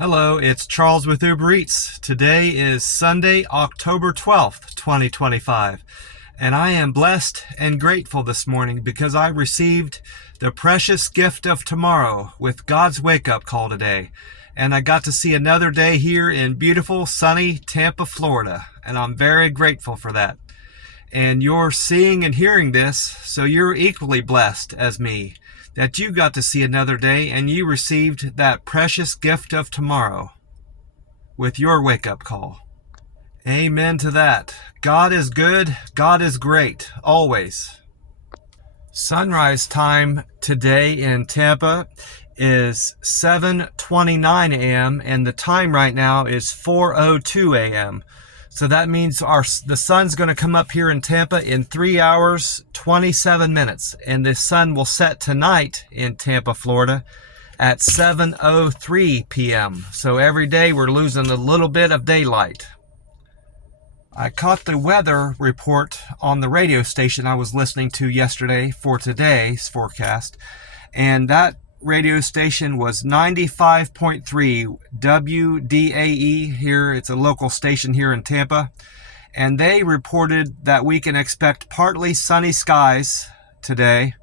Hello, it's Charles with Uber Eats. Today is Sunday, October 12th, 2025, and I am blessed and grateful this morning because I received the precious gift of tomorrow with God's wake-up call today, and I got to see another day here in beautiful, sunny Tampa, Florida, and I'm very grateful for that. And you're seeing and hearing this, so you're equally blessed as me that you got to see another day and you received that precious gift of tomorrow with your wake-up call. Amen to that. God is good. God is great. Always. Sunrise time today in Tampa is 7:29 a.m. and the time right now is 4:02 a.m. So that means the sun's going to come up here in Tampa in 3 hours, 27 minutes. And the sun will set tonight in Tampa, Florida at 7:03 p.m. So every day we're losing a little bit of daylight. I caught the weather report on the radio station I was listening to yesterday for today's forecast. And that radio station was 95.3 WDAE here. It's a local station here in Tampa. And they reported that we can expect partly sunny skies today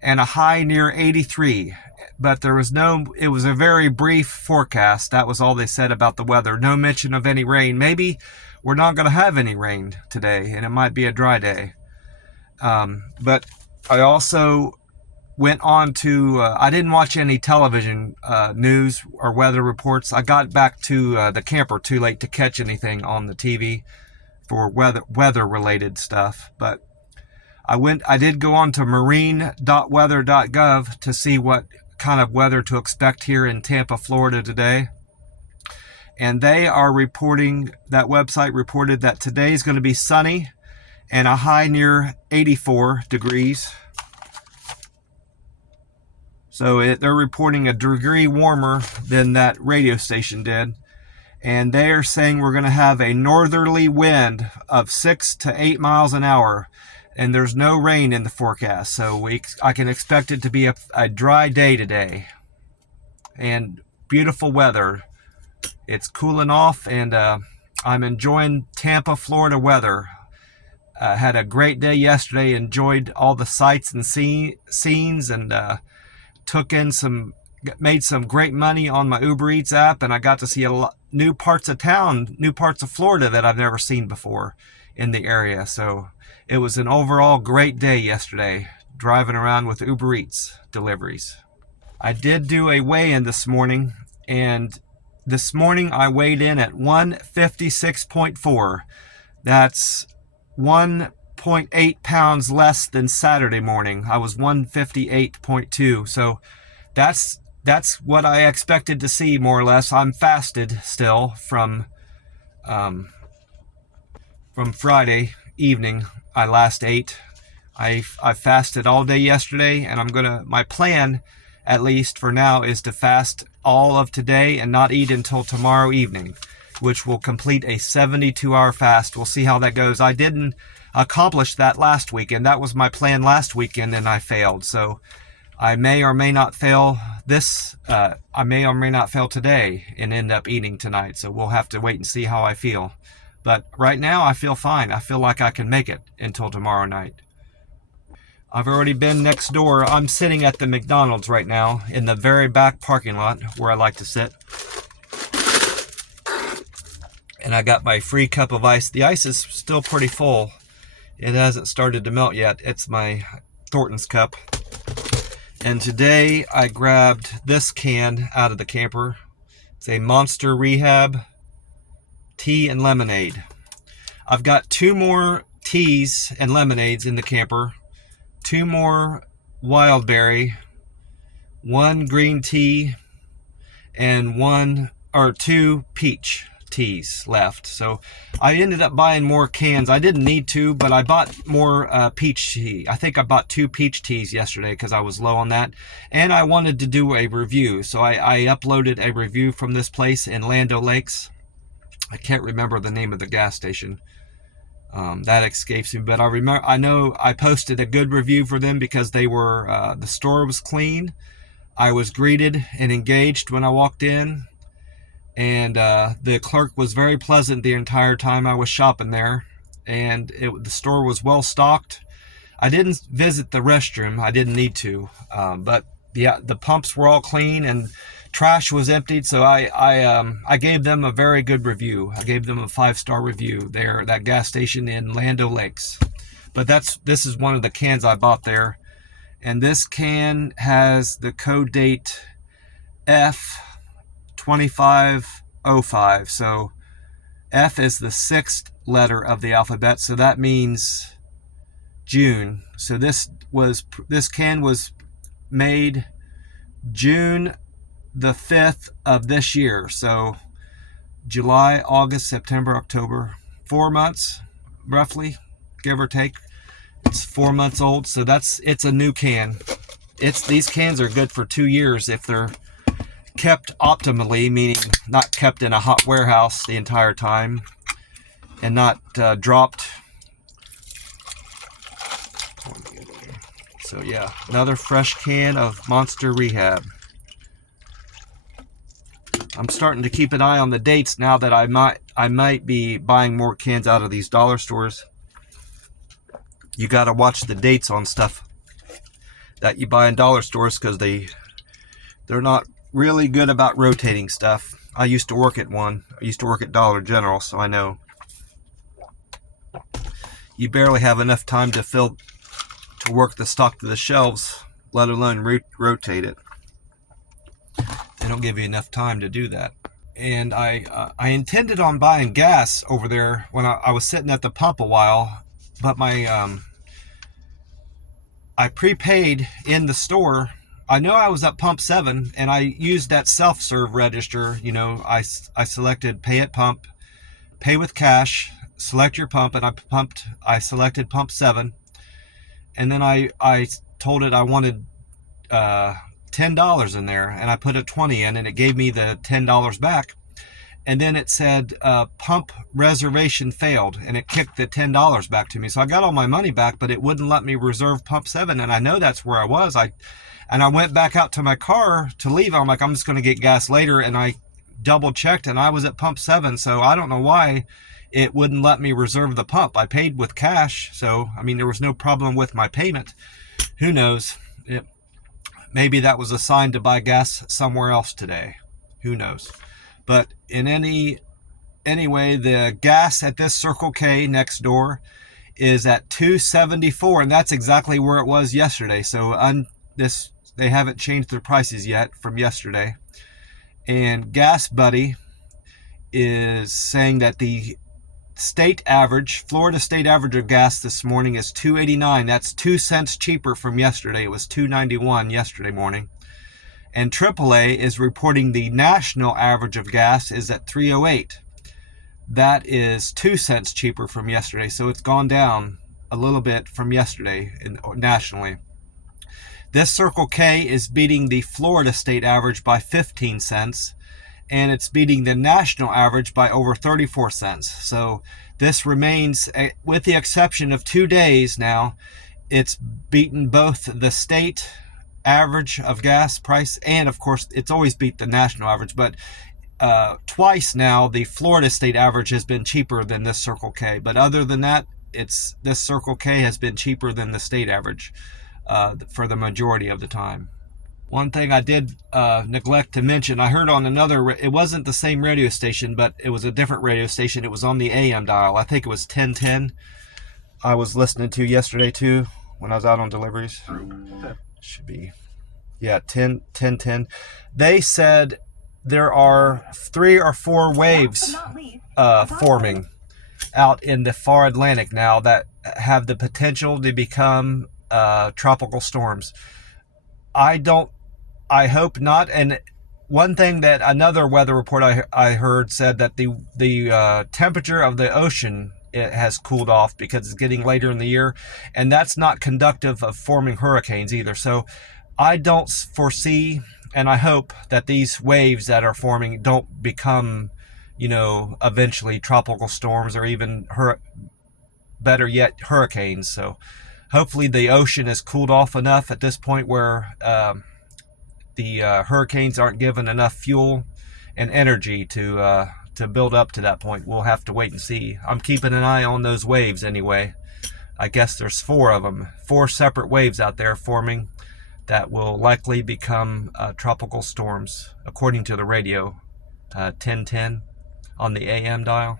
and a high near 83. But it was a very brief forecast. That was all they said about the weather. No mention of any rain. Maybe we're not going to have any rain today and it might be a dry day. But I also went on to, I didn't watch any television news or weather reports. I got back to the camper too late to catch anything on the TV for weather related stuff. But I did go on to marine.weather.gov to see what kind of weather to expect here in Tampa, Florida today. And that website reported that today is going to be sunny and a high near 84 degrees. So they're reporting a degree warmer than that radio station did. And they're saying we're going to have a northerly wind of 6 to 8 miles an hour. And there's no rain in the forecast. So I can expect it to be a dry day today. And beautiful weather. It's cooling off and I'm enjoying Tampa, Florida weather. Had a great day yesterday. Enjoyed all the sights and scenes and made some great money on my Uber Eats app, and I got to see new parts of town, new parts of Florida that I've never seen before in the area. So it was an overall great day yesterday, driving around with Uber Eats deliveries. I did do a weigh-in this morning, and this morning I weighed in at 156.4. That's 1.8 pounds less than Saturday morning. I was 158.2. So that's what I expected to see, more or less. I'm fasted still from Friday evening. I last ate. I fasted all day yesterday, and my plan, at least for now, is to fast all of today and not eat until tomorrow evening, which will complete a 72-hour fast. We'll see how that goes. I didn't accomplish that last weekend. That was my plan last weekend, and I failed. So I may or may not fail I may or may not fail today and end up eating tonight. So we'll have to wait and see how I feel. But right now, I feel fine. I feel like I can make it until tomorrow night. I've already been next door. I'm sitting at the McDonald's right now in the very back parking lot where I like to sit. And I got my free cup of ice. The ice is still pretty full. It hasn't started to melt yet. It's my Thornton's cup. And today I grabbed this can out of the camper. It's a Monster Rehab tea and lemonade. I've got 2 more teas and lemonades in the camper. 2 more wild berry, 1 green tea, and 2 peach teas left. So I ended up buying more cans. I didn't need to, but I bought more peach tea. I think I bought 2 peach teas yesterday because I was low on that. And I wanted to do a review. So I uploaded a review from this place in Land O'Lakes. I can't remember the name of the gas station. That escapes me, but I know I posted a good review for them because the store was clean. I was greeted and engaged when I walked in. and the clerk was very pleasant the entire time I was shopping there, and the store was well stocked. I didn't visit the restroom. I didn't need to, but yeah, the pumps were all clean and trash was emptied. So I gave them a very good review. I gave them a 5-star review there, that gas station in Land O'Lakes. But this is one of the cans I bought there, and this can has the code date F2505. So F is the 6th letter of the alphabet, so that means June. So this can was made June the 5th of this year. So July, August, September, October, 4 months roughly, give or take. It's 4 months old, so it's a new can. These cans are good for 2 years if they're kept optimally, meaning not kept in a hot warehouse the entire time and not dropped. So yeah, another fresh can of Monster Rehab. I'm starting to keep an eye on the dates now that I might be buying more cans out of these dollar stores. You got to watch the dates on stuff that you buy in dollar stores, because they're not really good about rotating stuff. I used to work at one. I used to work at Dollar General, so I know. You barely have enough time to work the stock to the shelves, let alone rotate it. They don't give you enough time to do that. And I intended on buying gas over there when I was sitting at the pump a while, but I prepaid in the store. I know I was at pump 7, and I used that self-serve register. You know, I selected pay at pump, pay with cash, select your pump, and I selected pump 7. And then I told it I wanted $10 in there, and I put a 20 in, and it gave me the $10 back. And then it said pump reservation failed, and it kicked the $10 back to me. So I got all my money back, but it wouldn't let me reserve pump 7, and I know that's where I was. I went back out to my car to leave. I'm like, I'm just going to get gas later, and I double checked, and I was at pump 7. So I don't know why it wouldn't let me reserve the pump. I paid with cash, so I mean there was no problem with my payment. Who knows? Maybe that was a sign to buy gas somewhere else today. Who knows? But in anyway, the gas at this Circle K next door is at $2.74, and that's exactly where it was yesterday. So they haven't changed their prices yet from yesterday. And Gas Buddy is saying that the Florida state average of gas this morning is $2.89. That's 2 cents cheaper from yesterday. It was $2.91 yesterday morning. And AAA is reporting the national average of gas is at $3.08. That is 2 cents cheaper from yesterday. So it's gone down a little bit from yesterday nationally. This Circle K is beating the Florida state average by 15 cents. And it's beating the national average by over 34 cents. So this remains, with the exception of 2 days now, it's beaten both the state average of gas price, and of course it's always beat the national average, but twice now the Florida state average has been cheaper than this Circle K. But other than that, this Circle K has been cheaper than the state average for the majority of the time. One thing I did neglect to mention, I heard on it wasn't the same radio station, but it was a different radio station. It was on the AM dial. I think it was 1010 I was listening to yesterday too when I was out on deliveries. Should be, yeah, 1010. They said there are 3 or 4 waves forming out in the far Atlantic now that have the potential to become tropical storms. I hope not. And one thing that another weather report I heard said that the temperature of the ocean, it has cooled off because it's getting later in the year, and that's not conductive of forming hurricanes either. So I don't foresee, and I hope that these waves that are forming don't become, eventually tropical storms, or even better yet, hurricanes. So hopefully the ocean has cooled off enough at this point where the hurricanes aren't given enough fuel and energy to build up to that point. We'll have to wait and see. I'm keeping an eye on those waves anyway. I guess there's 4 of them, 4 separate waves out there forming that will likely become tropical storms, according to the radio, 1010 on the AM dial.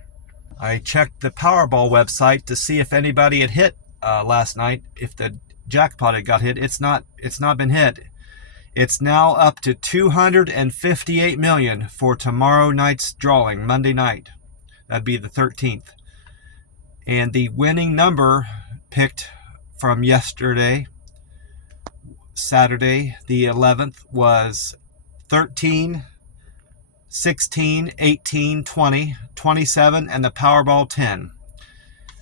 I checked the Powerball website to see if anybody had hit last night, if the jackpot had got hit. It's not been hit. It's now up to 258 million for tomorrow night's drawing, Monday night. That'd be the 13th. And the winning number picked from yesterday, Saturday the 11th, was 13, 16, 18, 20, 27, and the Powerball 10.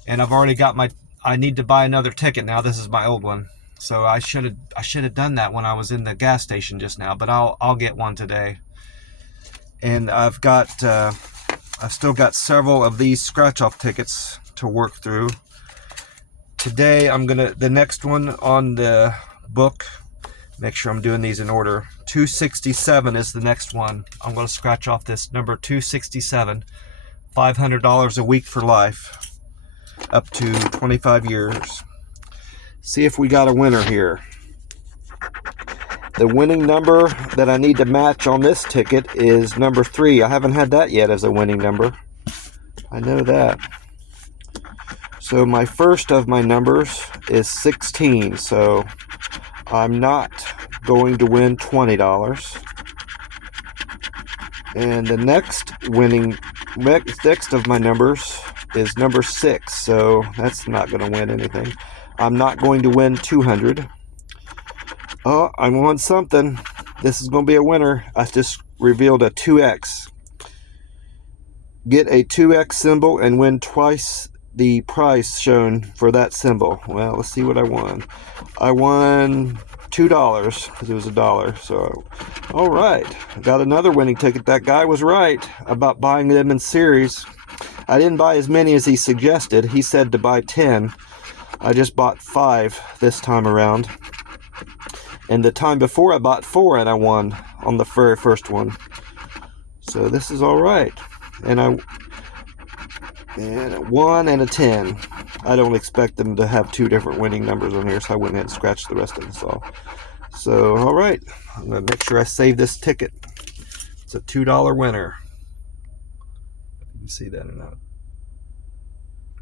And I've already got I need to buy another ticket now. This is my old one. So I should have done that when I was in the gas station just now, but I'll get one today. And I've still got several of these scratch-off tickets to work through. Today the next one on the book, make sure I'm doing these in order. 267 is the next one. I'm going to scratch off this number 267, $500 a week for life, up to 25 years. See if we got a winner here. The winning number that I need to match on this ticket is number 3. I haven't had that yet as a winning number. I know that. So my first of my numbers is 16. So I'm not going to win $20. And the next of my numbers is number 6. So that's not going to win anything. I'm not going to win 200. Oh, I won something. This is going to be a winner. I just revealed a 2X. Get a 2X symbol and win twice the price shown for that symbol. Well, let's see what I won. I won $2 because it was $1. So, all right. I got another winning ticket. That guy was right about buying them in series. I didn't buy as many as he suggested. He said to buy 10. I just bought 5 this time around. And the time before I bought 4 and I won on the very first one. So this is all right. And a 1 and a 10. I don't expect them to have 2 different winning numbers on here, so I went ahead and scratched the rest of this off. So, all right. I'm going to make sure I save this ticket. It's a $2 winner. You can see that or not.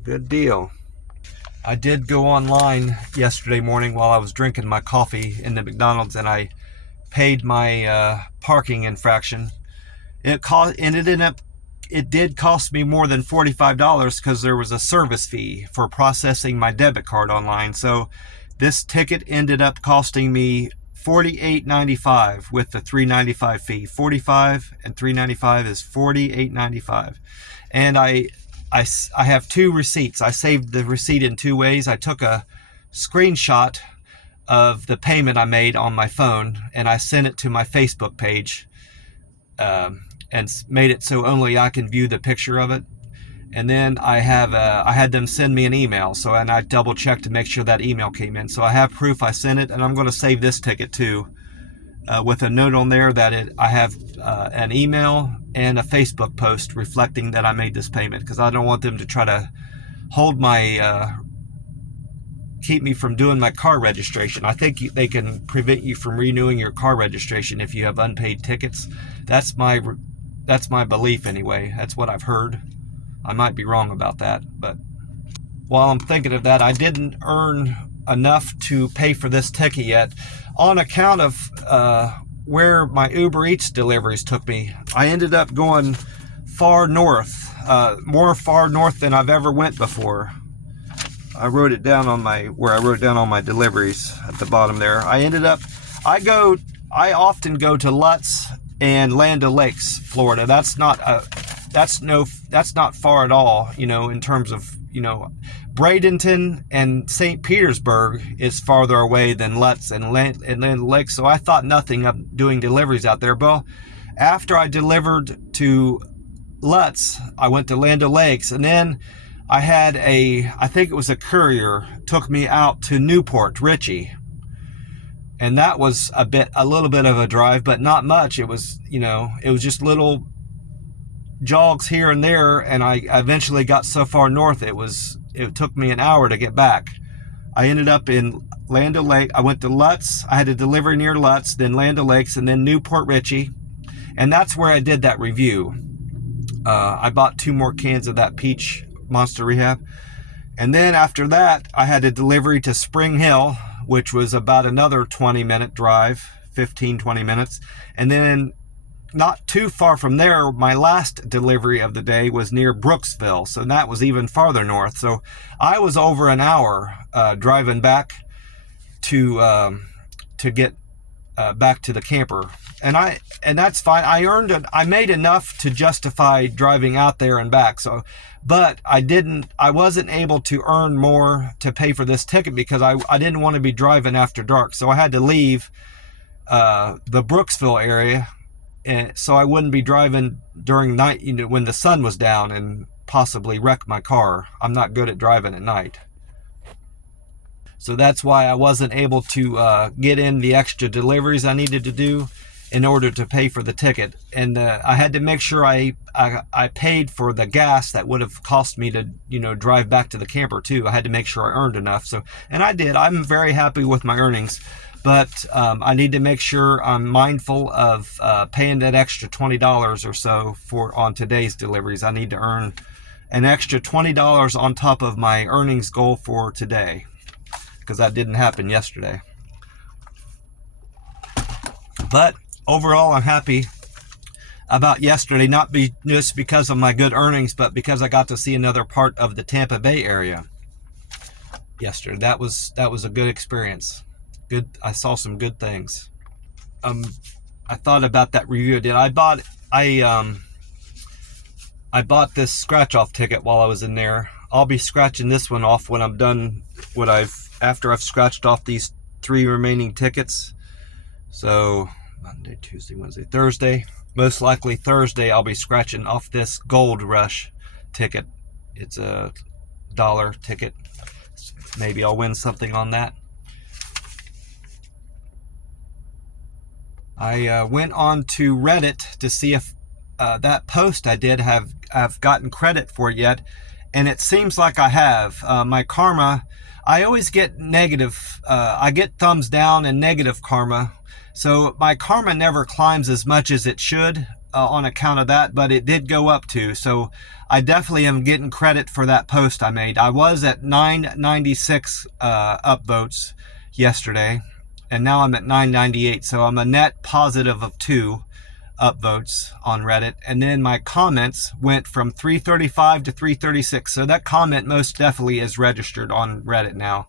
Good deal. I did go online yesterday morning while I was drinking my coffee in the McDonald's, and I paid my parking infraction. It did cost me more than $45 because there was a service fee for processing my debit card online. So this ticket ended up costing me $48.95 with the $3.95 fee. $45 and $3.95 is $48.95. And I have 2 receipts. I saved the receipt in 2 ways. I took a screenshot of the payment I made on my phone, and I sent it to my Facebook page, and made it so only I can view the picture of it. And then I had them send me an email. And I double checked to make sure that email came in. So I have proof I sent it, and I'm going to save this ticket too, with a note on there that I have an email and a Facebook post reflecting that I made this payment, because I don't want them to try to hold keep me from doing my car registration. I think they can prevent you from renewing your car registration if you have unpaid tickets. That's my belief anyway. That's what I've heard. I might be wrong about that, but while I'm thinking of that, I didn't earn enough to pay for this ticket yet on account of where my Uber Eats deliveries took me. I ended up going far north, more far north than I've ever went before. I wrote it down on where I wrote down all my deliveries at the bottom there. I often go to Lutz and Land O'Lakes, Florida. That's not far at all, in terms of, Bradenton and St. Petersburg is farther away than Lutz and Land O'Lakes. So I thought nothing of doing deliveries out there. But after I delivered to Lutz, I went to Land O'Lakes, and then I had I think it was a courier, took me out to Newport Richey. And that was a little bit of a drive, but not much. It was, it was just little jogs here and there, and I eventually got so far north it took me an hour to get back. I ended up in Land O'Lakes. I went to Lutz. I had a delivery near Lutz, then Land O'Lakes, and then Newport Richey. And that's where I did that review. I bought 2 more cans of that peach Monster Rehab. And then after that, I had a delivery to Springhill, which was about another 20-minute drive, 15, 20 minutes. And then not too far from there, my last delivery of the day was near Brooksville. So that was even farther north. So I was over an hour driving back to get back to the camper. And that's fine. I made enough to justify driving out there and back. So, but I wasn't able to earn more to pay for this ticket because I didn't want to be driving after dark. So I had to leave the Brooksville area, and so I wouldn't be driving during night, when the sun was down, and possibly wreck my car. I'm not good at driving at night. So that's why I wasn't able to get in the extra deliveries I needed to do in order to pay for the ticket. And I had to make sure I paid for the gas that would have cost me to, drive back to the camper too. I had to make sure I earned enough. So, and I did. I'm very happy with my earnings, but I need to make sure I'm mindful of paying that extra $20 or so on today's deliveries. I need to earn an extra $20 on top of my earnings goal for today, because that didn't happen yesterday. But overall, I'm happy about yesterday, not just because of my good earnings, but because I got to see another part of the Tampa Bay area yesterday. That was a good experience. Good. I saw some good things. I thought about that review I did. I bought this scratch-off ticket while I was in there. I'll be scratching this one off when I'm done after I've scratched off these 3 remaining tickets. So Monday, Tuesday, Wednesday, Thursday. Most likely Thursday I'll be scratching off this Gold Rush ticket. It's a $1 ticket. Maybe I'll win something on that. I went on to Reddit to see if that post I did have gotten credit for it yet, and it seems like I have. My karma, I always get negative. I get thumbs down and negative karma, so my karma never climbs as much as it should on account of that, but it did go up too. So I definitely am getting credit for that post I made. I was at 996 upvotes yesterday, and now I'm at 998, so I'm a net positive of 2 upvotes on Reddit. And then my comments went from 335 to 336, so that comment most definitely is registered on Reddit now.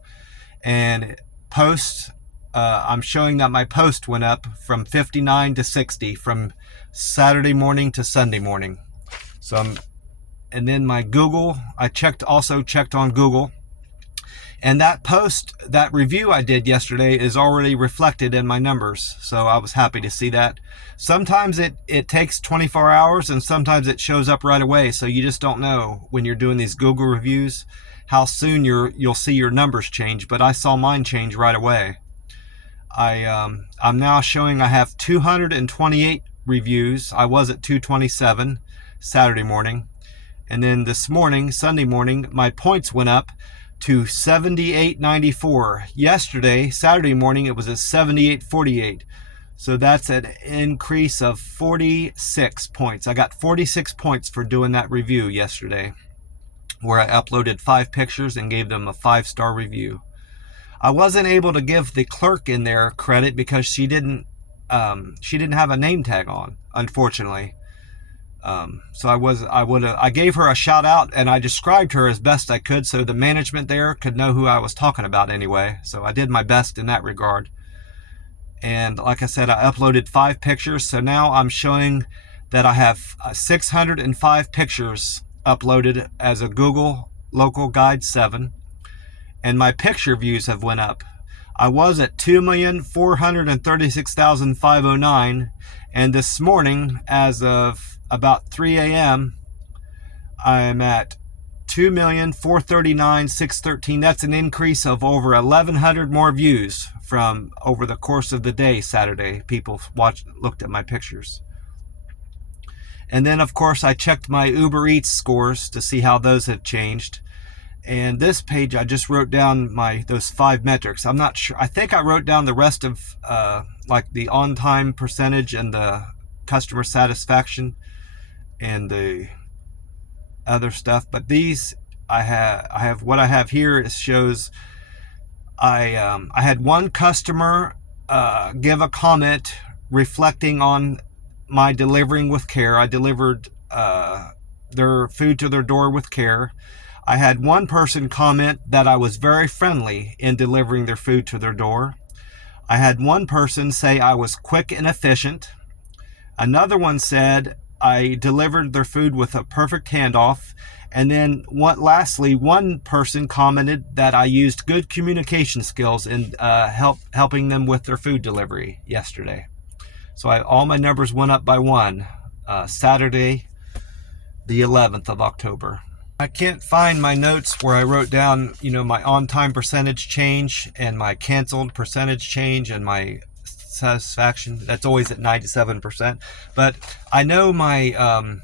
And posts, I'm showing that my post went up from 59 to 60 from Saturday morning to Sunday morning. So and then my Google, I also checked on Google, and that post, that review I did yesterday is already reflected in my numbers. So I was happy to see that. Sometimes it takes 24 hours and sometimes it shows up right away. So you just don't know when you're doing these Google reviews how soon you'll see your numbers change. But I saw mine change right away. I'm now showing I have 228 reviews. I was at 227 Saturday morning. And then this morning, Sunday morning, my points went up to 78.94. Yesterday, Saturday morning, it was at 78.48. So that's an increase of 46 points. I got 46 points for doing that review yesterday, where I uploaded 5 pictures and gave them a 5-star review. I wasn't able to give the clerk in there credit because she didn't have a name tag on, unfortunately. So I gave her a shout out and I described her as best I could so the management there could know who I was talking about anyway. So I did my best in that regard. And like I said, I uploaded 5 pictures. So now I'm showing that I have 605 pictures uploaded as a Google Local Guide 7. And my picture views have went up. I was at 2,436,509. And this morning, as of about 3 a.m., I'm at 2,439,613. That's an increase of over 1,100 more views from over the course of the day Saturday. People looked at my pictures. And then of course I checked my Uber Eats scores to see how those have changed. And this page, I just wrote down those 5 metrics. I'm not sure. I think I wrote down the rest of like the on-time percentage and the customer satisfaction and the other stuff. But these I have what I have here shows I had one customer give a comment reflecting on my delivering with care. I delivered their food to their door with care. I had one person comment that I was very friendly in delivering their food to their door. I had one person say I was quick and efficient. Another one said I delivered their food with a perfect handoff. And then lastly, one person commented that I used good communication skills in helping them with their food delivery yesterday. So all my numbers went up by 1, Saturday, the 11th of October. I can't find my notes where I wrote down, my on-time percentage change and my canceled percentage change and my satisfaction. That's always at 97%. But I know my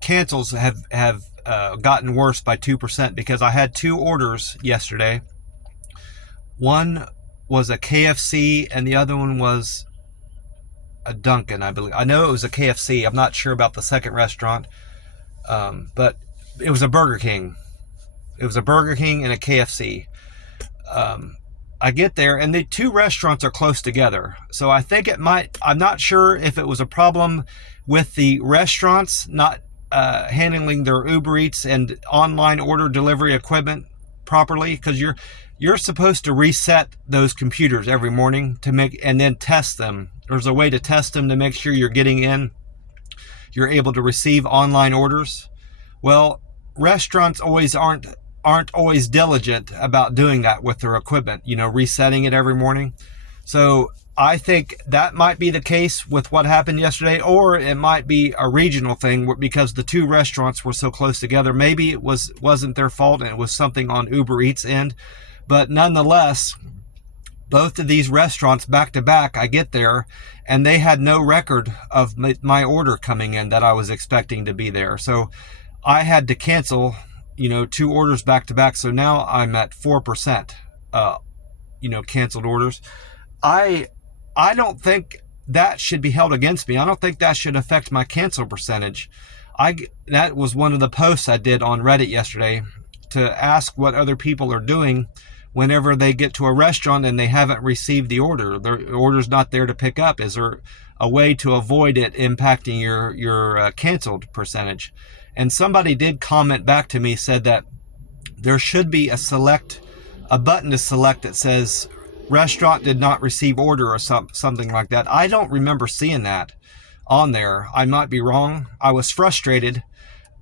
cancels have gotten worse by 2% because I had 2 orders yesterday. One was a KFC and the other one was a Dunkin', I believe. I know it was a KFC. I'm not sure about the second restaurant, but it was a Burger King. It was a Burger King and a KFC. I get there and the 2 restaurants are close together. So I think I'm not sure if it was a problem with the restaurants not handling their Uber Eats and online order delivery equipment properly, because you're supposed to reset those computers every morning and then test them. There's a way to test them to make sure you're able to receive online orders. Well, restaurants aren't always diligent about doing that with their equipment, resetting it every morning. So I think that might be the case with what happened yesterday, or it might be a regional thing because the 2 restaurants were so close together. Maybe it wasn't their fault and it was something on Uber Eats end. But nonetheless, both of these restaurants back to back, I get there and they had no record of my order coming in that I was expecting to be there. So I had to cancel, 2 orders back to back. So now I'm at 4%, canceled orders. I don't think that should be held against me. I don't think that should affect my cancel percentage. That was one of the posts I did on Reddit yesterday to ask what other people are doing whenever they get to a restaurant and they haven't received the order. Their order's not there to pick up. Is there a way to avoid it impacting your canceled percentage? And somebody did comment back to me, said that there should be a button to select that says restaurant did not receive order or something like that. I don't remember seeing that on there. I might be wrong. I was frustrated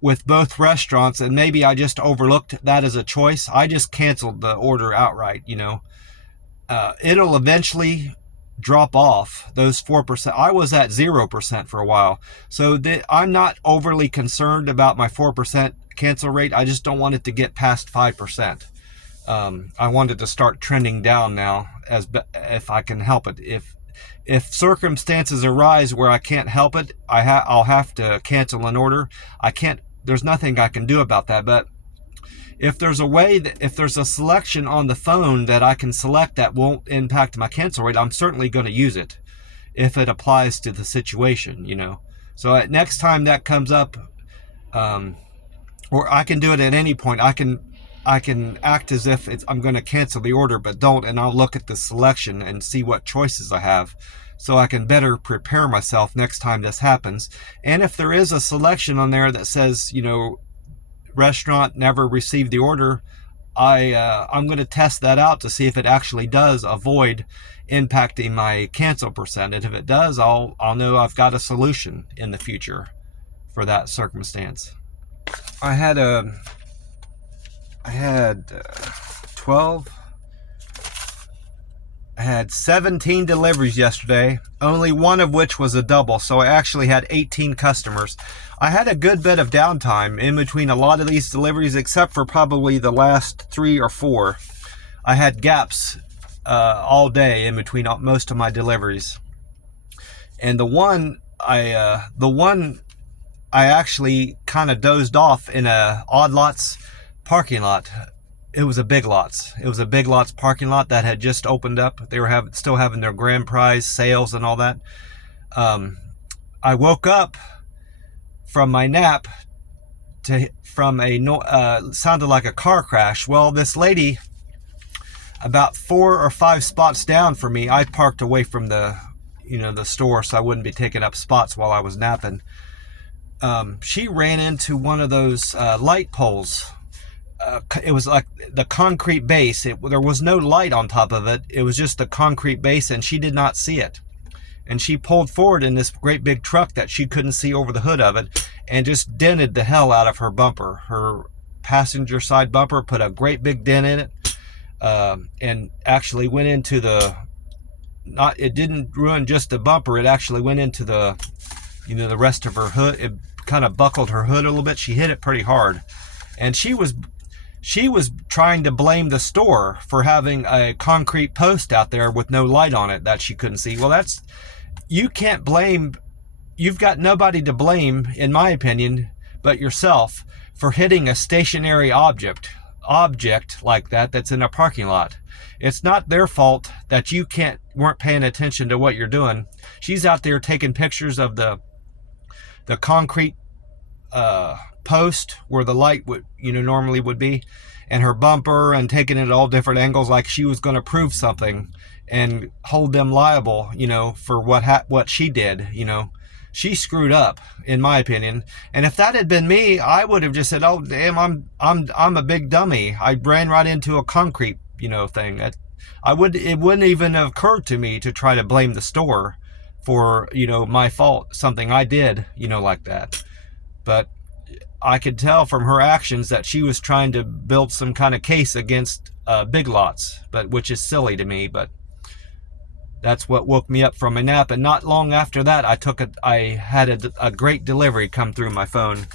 with both restaurants and maybe I just overlooked that as a choice. I just canceled the order outright. It'll eventually drop off those 4%. I was at 0% for a while. So I'm not overly concerned about my 4% cancel rate. I just don't want it to get past 5%. I wanted to start trending down now if I can help it. If circumstances arise where I can't help it, I'll have to cancel an order. There's nothing I can do about that. But if there's a selection on the phone that I can select that won't impact my cancel rate, I'm certainly going to use it if it applies to the situation, So next time that comes up, or I can do it at any point. I can act as if I'm going to cancel the order, but don't, and I'll look at the selection and see what choices I have so I can better prepare myself next time this happens. And if there is a selection on there that says, restaurant never received the order, I'm going to test that out to see if it actually does avoid impacting my cancel percentage. If it does, I'll know I've got a solution in the future for that circumstance. I had 17 deliveries yesterday, only one of which was a double, so I actually had 18 customers. I had a good bit of downtime in between a lot of these deliveries, except for probably the last 3 or 4. I had gaps all day in between most of my deliveries. And the one the one I actually kind of dozed off in a Odd Lots parking lot. It was a Big Lots. It was a Big Lots parking lot that had just opened up. They were still having their grand prize sales and all that. I woke up from my nap from a sounded like a car crash. Well, this lady, about 4 or 5 spots down from me, I parked away from the store so I wouldn't be taking up spots while I was napping. She ran into one of those light poles. It was like the concrete base. There was no light on top of it. It was just the concrete base, and she did not see it. And she pulled forward in this great big truck that she couldn't see over the hood of it, and just dented the hell out of her bumper. Her passenger side bumper put a great big dent in it, and actually went into it didn't ruin just the bumper. It actually went into the rest of her hood. It kind of buckled her hood a little bit. She hit it pretty hard, and she was trying to blame the store for having a concrete post out there with no light on it that she couldn't see. Well, you can't blame. You've got nobody to blame, in my opinion, but yourself for hitting a stationary object like that's in a parking lot. It's not their fault that you weren't paying attention to what you're doing. She's out there taking pictures of the concrete post where the light would normally would be, and her bumper, and taking it at all different angles like she was going to prove something and hold them liable for what she did. She screwed up, in my opinion. And if that had been me, I would have just said, oh damn, I'm a big dummy, I ran right into a concrete thing. It wouldn't even have occurred to me to try to blame the store for my fault, something I did like that. But I could tell from her actions that she was trying to build some kind of case against Big Lots, which is silly to me. But that's what woke me up from my nap. And not long after that, I had a great delivery come through my phone.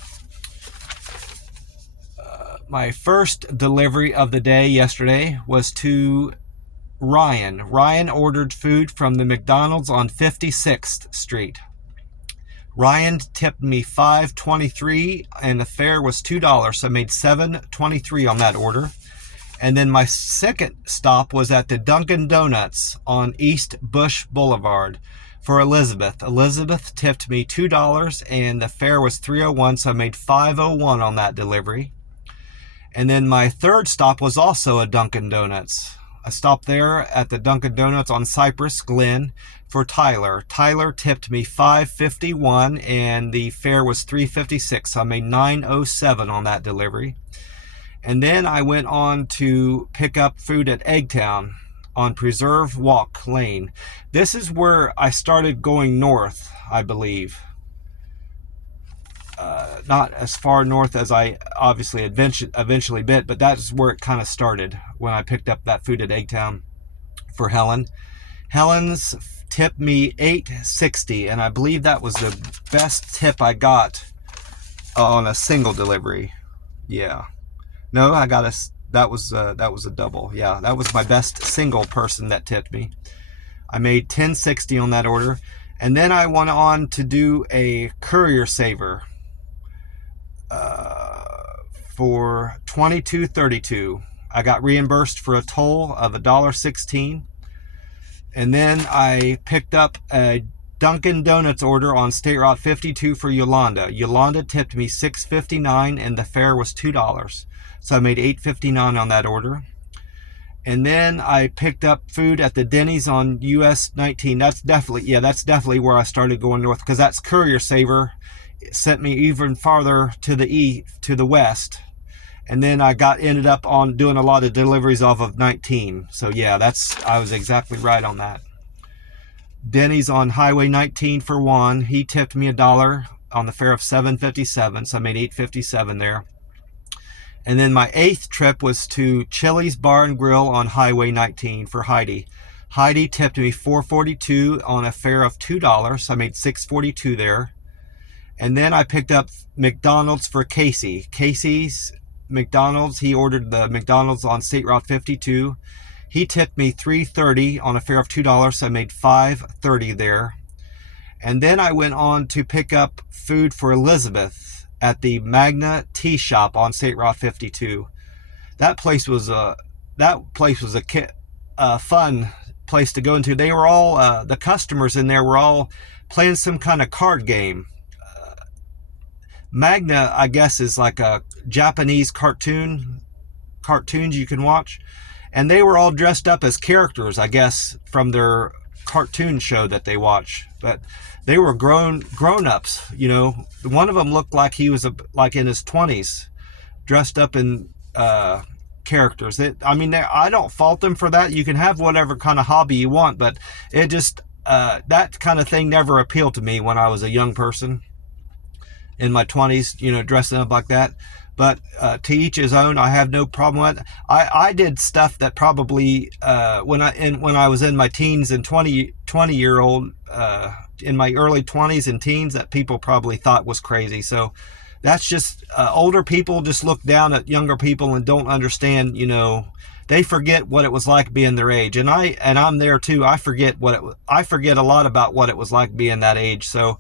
My first delivery of the day yesterday was to Ryan. Ryan ordered food from the McDonald's on 56th Street. Ryan tipped me $5.23, and the fare was $2, so I made $7.23 on that order. And then my second stop was at the Dunkin' Donuts on East Bush Boulevard for Elizabeth. Elizabeth tipped me $2, and the fare was $3.01, so I made $5.01 on that delivery. And then my third stop was also a Dunkin' Donuts. I stopped there at the Dunkin' Donuts on Cypress Glen for Tyler. Tyler tipped me $5.51, and the fare was $3.56, so I made $9.07 on that delivery. And then I went on to pick up food at Eggtown on Preserve Walk Lane. This is where I started going north, I believe. Not as far north as I obviously eventually bit, but that's where it kind of started when I picked up that food at Eggtown for Helen. Helen's tipped me $8.60, and I believe that was the best tip I got on a single delivery. Yeah. No, that was a double. Yeah, that was my best single person that tipped me. I made $10.60 on that order. And then I went on to do a courier saver for $22.32. I got reimbursed for a toll of $1.16. And then I picked up a Dunkin' Donuts order on State Route 52 for Yolanda. Yolanda tipped me $6.59, and the fare was $2. So I made $8.59 on that order. And then I picked up food at the Denny's on US 19. That's definitely where I started going north, because that's courier saver. It sent me even farther to the west. And then I ended up on doing a lot of deliveries off of 19. So yeah, I was exactly right on that. Denny's on Highway 19 for Juan. He tipped me $1 on the fare of $7.57, so I made $8.57 there. And then my 8th trip was to Chili's Bar and Grill on Highway 19 for Heidi. Heidi tipped me $4.42 on a fare of $2, so I made $6.42 there. And then I picked up McDonald's for Casey. Casey's McDonald's, he ordered the McDonald's on State Route 52. He tipped me $3.30 on a fare of $2, so I made $5.30 there. And then I went on to pick up food for Elizabeth at the Magna Tea Shop on State Route 52. That place was a fun place to go into. They were all the customers in there were all playing some kind of card game. Magna, I guess, is like a Japanese cartoons you can watch, and they were all dressed up as characters, I guess, from their cartoon show that they watch. But they were grown-ups, you know. One of them looked like he was like in his 20s, dressed up in characters. I don't fault them for that. You can have whatever kind of hobby you want, but it just that kind of thing never appealed to me when I was a young person in my 20s, you know, dressing up like that. But to each his own. I have no problem with it. I did stuff that probably when I was in my teens and 20-year-old in my early 20s and teens, that people probably thought was crazy. So that's just older people just look down at younger people and don't understand, you know. They forget what it was like being their age, and I'm there too. I forget a lot about what it was like being that age. So,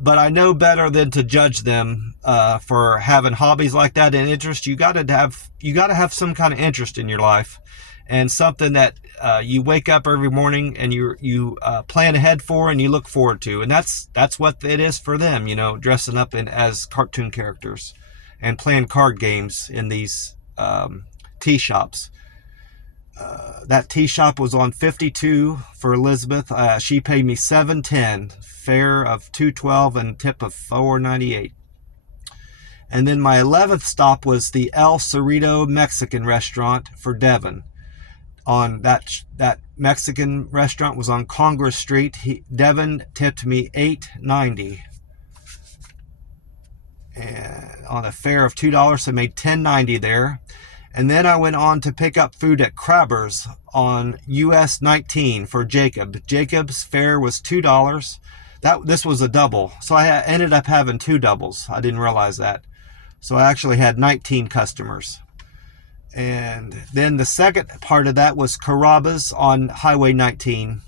but I know better than to judge them for having hobbies like that and interest. You got to have some kind of interest in your life, and something that you wake up every morning and you plan ahead for and you look forward to, and that's what it is for them. You know, dressing up as cartoon characters and playing card games in these tea shops. That tea shop was on 52 for Elizabeth. She paid me $7.10, fare of $2.12, and tip of $4.98. And then my 11th stop was the El Cerrito Mexican restaurant for Devin. On that Mexican restaurant was on Congress Street. Devin tipped me $8.90. And on a fare of $2, I made $10.90 there. And then I went on to pick up food at Crabber's on US 19 for Jacob. Jacob's fare was $2. This was a double, so I ended up having two doubles. I didn't realize that. So I actually had 19 customers. And then the second part of that was Carrabba's on Highway 19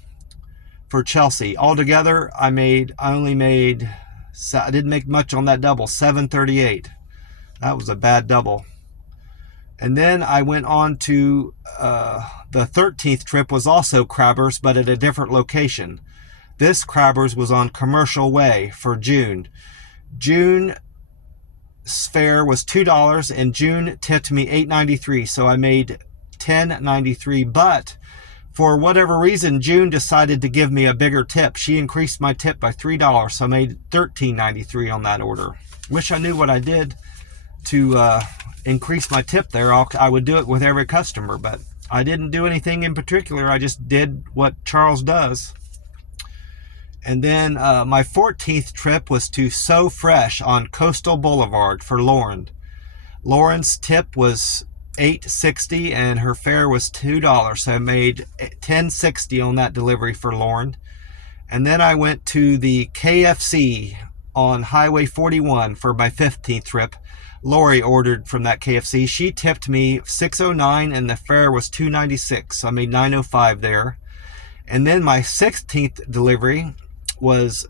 for Chelsea. Altogether, I didn't make much on that double, $7.38. That was a bad double. And then I went on to the 13th trip was also Crabber's, but at a different location. This Crabber's was on Commercial Way for June. June's fare was $2, and June tipped me $8.93, so I made $10.93. But for whatever reason, June decided to give me a bigger tip. She increased my tip by $3, so I made $13.93 on that order. Wish I knew what I did to increase my tip there. I would do it with every customer, but I didn't do anything in particular. I just did what Charles does. And then my 14th trip was to So Fresh on Coastal Boulevard for Lauren. Lauren's tip was $8.60 and her fare was $2, so I made $10.60 on that delivery for Lauren. And then I went to the KFC on Highway 41 for my 15th trip. Lori ordered from that KFC. She tipped me $6.09 and the fare was $2.96, so I made $9.05 there. And then my 16th delivery was,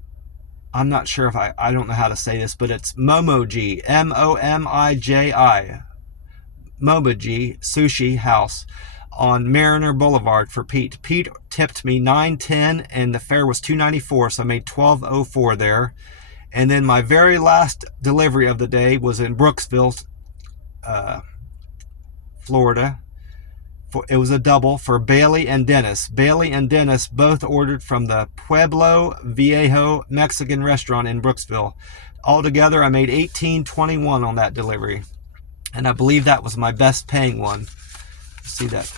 I'm not sure if I don't know how to say this, but it's Momiji, M-O-M-I-J-I, Momiji Sushi House on Mariner Boulevard for Pete. Pete tipped me $9.10 and the fare was $2.94, so I made $12.04 there. And then my very last delivery of the day was in Brooksville, Florida. It was a double for Bailey and Dennis. Bailey and Dennis both ordered from the Pueblo Viejo Mexican restaurant in Brooksville. Altogether, I made $18.21 on that delivery. And I believe that was my best paying one. See that?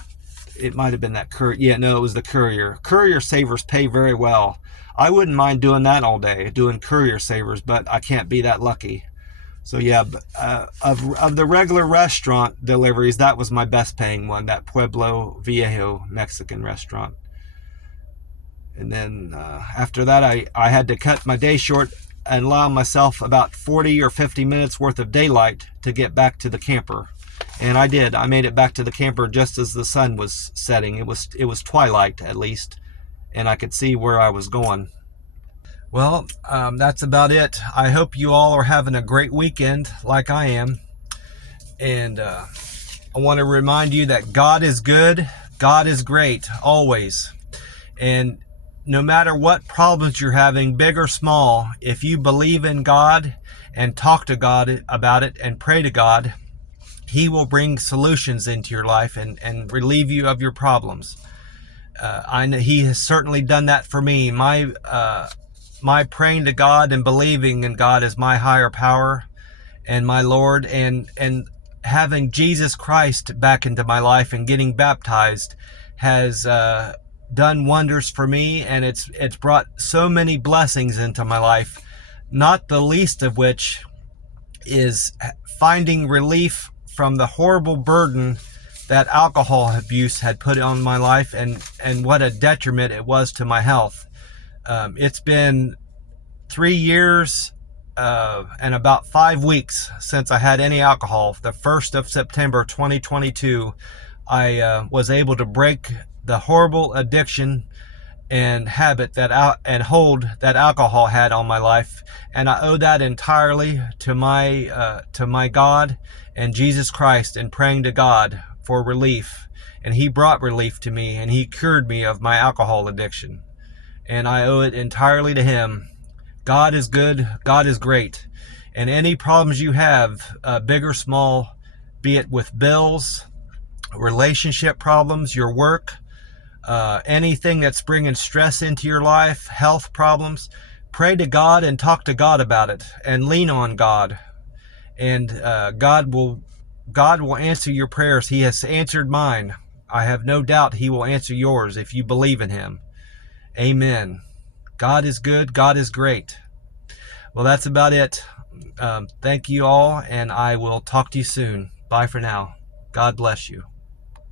It might have been that courier. Yeah, no, it was the courier. Courier savers pay very well. I wouldn't mind doing that all day, doing courier savers, but I can't be that lucky. So yeah, of the regular restaurant deliveries, that was my best paying one, that Pueblo Viejo Mexican restaurant. And then after that, I had to cut my day short and allow myself about 40 or 50 minutes worth of daylight to get back to the camper. And I did. I made it back to the camper just as the sun was setting. It was twilight, at least, and I could see where I was going. Well, that's about it. I hope you all are having a great weekend like I am. And I want to remind you that God is good, God is great, always. And no matter what problems you're having, big or small, if you believe in God and talk to God about it and pray to God, He will bring solutions into your life and relieve you of your problems. I know He has certainly done that for me. My praying to God and believing in God as my higher power and my Lord, and having Jesus Christ back into my life and getting baptized has done wonders for me, and it's brought so many blessings into my life, not the least of which is finding relief from the horrible burden that alcohol abuse had put on my life, and what a detriment it was to my health. It's been 3 years and about 5 weeks since I had any alcohol. The 1st of September 2022, I was able to break the horrible addiction and habit and hold that alcohol had on my life, and I owe that entirely to my God and Jesus Christ, and praying to God for relief. And He brought relief to me, and He cured me of my alcohol addiction, and I owe it entirely to Him. God is good, God is great, and any problems you have, big or small, be it with bills, relationship problems, your work, anything that's bringing stress into your life, health problems, pray to God and talk to God about it, and lean on God, and God will answer your prayers. He has answered mine. I have no doubt He will answer yours if you believe in Him. Amen. God is good, God is great. Well, that's about it. Thank you all, and I will talk to you soon. Bye for now. God bless you.